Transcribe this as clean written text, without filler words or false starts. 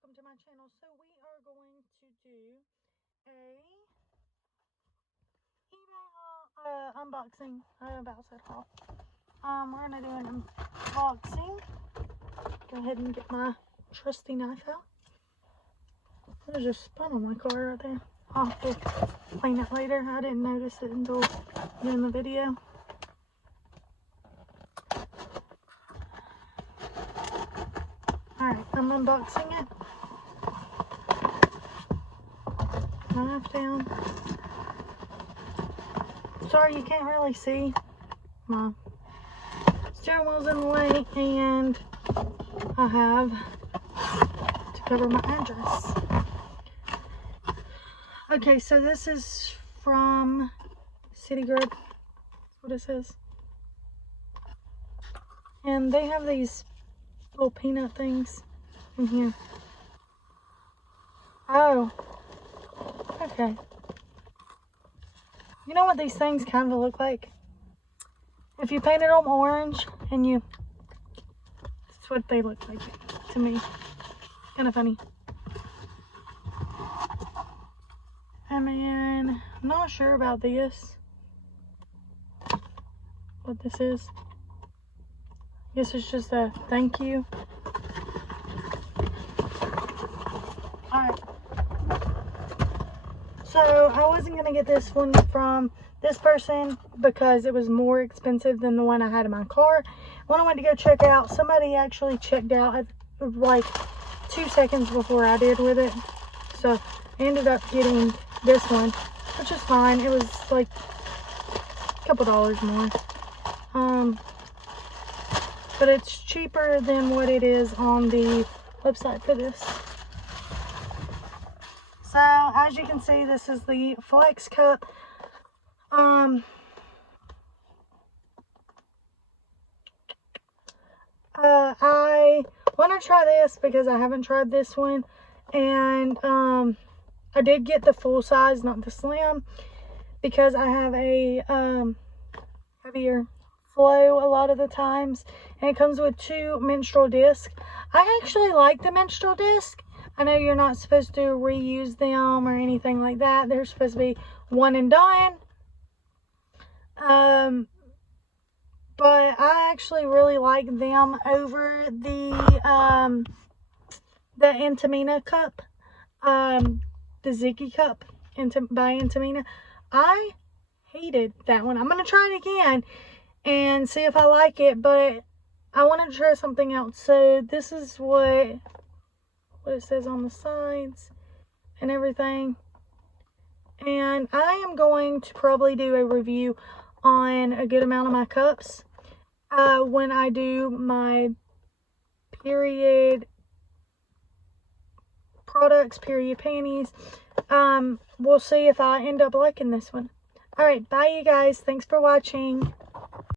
welcome to my channel. So we are going to do a eBay haul, unboxing. I about said haul. We're gonna do an unboxing. Go ahead and get my trusty knife out. There's a spun on my car right there. I'll have to clean it later. I didn't notice it until doing the video. Alright, I'm unboxing it. Knife down. Sorry you can't really see. My steering wheel's in the way and I have to cover my address. Okay, so this is from Citigroup. That's what it says. And they have these little peanut things in here. Oh, okay. You know what these things kind of look like? If you painted them orange and that's what they look like to me. Kind of funny. And then, I'm not sure about this. What this is. I guess it's just a thank you. Alright. So, I wasn't going to get this one from this person because it was more expensive than the one I had in my car. When I went to go check out, somebody actually checked out at like 2 seconds before I did with it. So, I ended up getting this one, which is fine. It was like a couple dollars more. But it's cheaper than what it is on the website for this. So, as you can see, this is the Flex Cup. I want to try this because I haven't tried this one. And, I did get the full size, not the slim, because I have a, heavier flow a lot of the times. And it comes with 2 menstrual discs. I actually like the menstrual disc. I know you're not supposed to reuse them or anything like that. They're supposed to be one and done. But I actually really like them over the Intimina cup. The Ziggy cup by Intimina. I hated that one. I'm going to try it again and see if I like it, but I want to try something else. So this is what it says on the sides and everything. And I am going to probably do a review on a good amount of my cups when I do my period products, period panties. We'll see if I end up liking this one. Alright, bye you guys. Thanks for watching.